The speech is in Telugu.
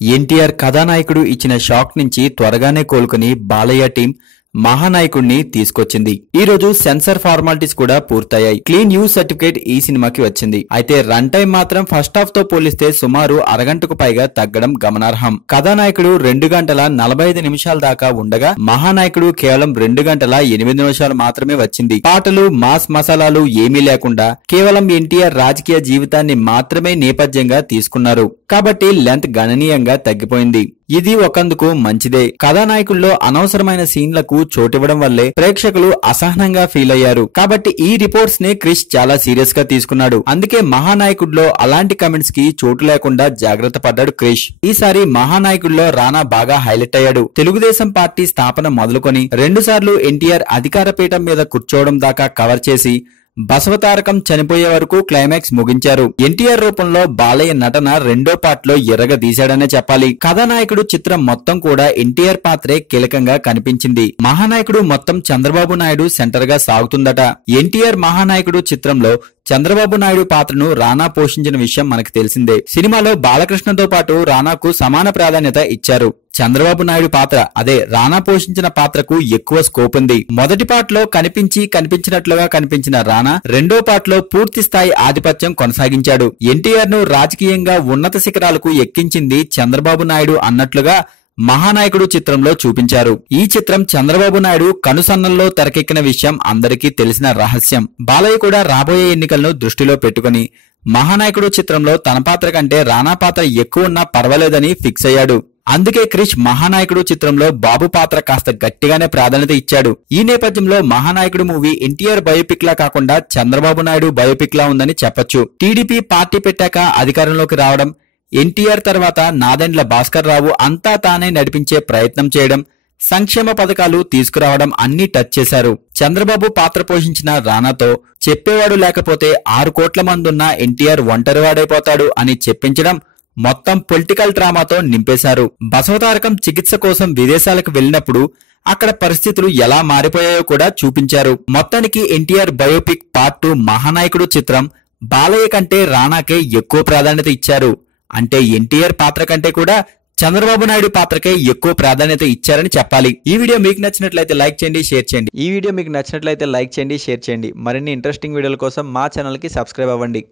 ఎన్టీఆర్ కథానాయకుడు ఇచ్చిన షాక్ నుంచి త్వరగానే కోలుకుని బాలయ్య టీం మహానాయకుణ్ణి తీసుకొచ్చింది. ఈ రోజు సెన్సార్ ఫార్మాలిటీస్ కూడా పూర్తయ్యాయి. క్లీన్ యూజ్ సర్టిఫికేట్ ఈ సినిమాకి వచ్చింది. అయితే రన్ టైం మాత్రం ఫస్ట్ హాఫ్తో పోలిస్తే సుమారు అరగంటకు పైగా తగ్గడం గమనార్హం. కథానాయకుడు రెండు గంటల నలభై ఐదు నిమిషాల దాకా ఉండగా మహానాయకుడు కేవలం రెండు గంటల ఎనిమిది నిమిషాలు మాత్రమే వచ్చింది. పాటలు మాస్ మసాలాలు ఏమీ లేకుండా కేవలం ఎన్టీఆర్ రాజకీయ జీవితాన్ని మాత్రమే నేపథ్యంగా తీసుకున్నారు. కాబట్టి లెంత్ గణనీయంగా తగ్గిపోయింది. ఇది ఒకందుకు మంచిదే. కథానాయకుల్లో అనవసరమైన సీన్లకు చోటివ్వడం వల్లే ప్రేక్షకులు అసహనంగా ఫీల్ అయ్యారు. కాబట్టి ఈ రిపోర్ట్స్ని క్రిష్ చాలా సీరియస్గా తీసుకున్నాడు. అందుకే మహానాయకుడిలో అలాంటి కమెంట్స్కి చోటు లేకుండా జాగ్రత్త పడ్డాడు క్రిష్. ఈసారి మహానాయకుడిలో రానా బాగా హైలైట్ అయ్యాడు. తెలుగుదేశం పార్టీ స్థాపన మొదలుకొని రెండు సార్లు ఎన్టీఆర్ అధికార పీఠం మీద కూర్చోవడం దాకా కవర్ చేసి బసవతారకం చనిపోయే వరకు క్లైమాక్స్ ముగించారు. ఎన్టీఆర్ రూపంలో బాలయ్య నటన రెండో పార్ట్లో ఎరగదీశాడనే చెప్పాలి. కథానాయకుడు చిత్రం మొత్తం కూడా ఎన్టీఆర్ పాత్రే కీలకంగా కనిపించింది. మహానాయకుడు మొత్తం చంద్రబాబు నాయుడు సెంటర్గా సాగుతుందట. ఎన్టీఆర్ మహానాయకుడు చిత్రంలో చంద్రబాబు నాయుడు పాత్రను రానా పోషించిన విషయం మనకు తెలిసిందే. సినిమాలో బాలకృష్ణతో పాటు రానాకు సమాన ప్రాధాన్యత ఇచ్చారు. చంద్రబాబు నాయుడు పాత్ర అదే రానా పోషించిన పాత్రకు ఎక్కువ స్కోప్ ఉంది. మొదటి పాటలో కనిపించి కనిపించినట్లుగా కనిపించిన రానా రెండో పాటలో పూర్తి స్థాయి ఆధిపత్యం కొనసాగించాడు. ఎన్టీఆర్ను రాజకీయంగా ఉన్నత శిఖరాలకు ఎక్కించింది చంద్రబాబు నాయుడు అన్నట్లుగా మహానాయకుడు చిత్రంలో చూపించారు. ఈ చిత్రం చంద్రబాబు నాయుడు కనుసన్నల్లో తెరకెక్కిన విషయం అందరికీ తెలిసిన రహస్యం. బాలయ్య కూడా రాబోయే ఎన్నికలను దృష్టిలో పెట్టుకుని మహానాయకుడు చిత్రంలో తన పాత్ర కంటే రానా పాత్ర ఎక్కువ ఉన్నా పర్వాలేదని ఫిక్స్ అయ్యాడు. అందుకే క్రిష్ మహానాయకుడు చిత్రంలో బాబు పాత్ర కాస్త గట్టిగానే ప్రాధాన్యత ఇచ్చాడు. ఈ నేపథ్యంలో మహానాయకుడు మూవీ ఎన్టీఆర్ బయోపిక్ లా కాకుండా చంద్రబాబు నాయుడు బయోపిక్ లా ఉందని చెప్పొచ్చు. టీడీపీ పార్టీ పెట్టాక అధికారంలోకి రావడం ఎన్టీఆర్ తర్వాత నాదెండ్ల భాస్కర్ రావు అంతా తానే నడిపించే ప్రయత్నం చేయడం సంక్షేమ పథకాలు తీసుకురావడం అన్ని టచ్ చేశారు. చంద్రబాబు పాత్ర పోషించిన రానాతో చెప్పేవాడు లేకపోతే ఆరు కోట్ల మందున్న ఎన్టీఆర్ ఒంటరివాడైపోతాడు అని చెప్పించడం మొత్తం పొలిటికల్ డ్రామాతో నింపేశారు. బసవతారకం చికిత్స కోసం విదేశాలకు వెళ్ళినప్పుడు అక్కడ పరిస్థితులు ఎలా మారిపోయాయో కూడా చూపించారు. మొత్తానికి NTR biopic part two Mahanayakudu చిత్రం బాలయ్య కంటే రానాకే ఎక్కువ ప్రాధాన్యత ఇచ్చారు. అంటే ఎన్టీఆర్ పాత్ర కంటే కూడా చంద్రబాబు నాయుడు పాత్రకే ఎక్కువ ప్రాధాన్యత ఇచ్చారని చెప్పాలి. ఈ వీడియో మీకు నచ్చినట్లయితే లైక్ చేయండి షేర్ చేయండి. ఈ వీడియో మీకు నచ్చినట్లయితే లైక్ చేయండి షేర్ చేయండి. మరిన్ని ఇంట్రెస్టింగ్ వీడియోల కోసం మా ఛానల్కి సబ్స్క్రైబ్ అవ్వండి.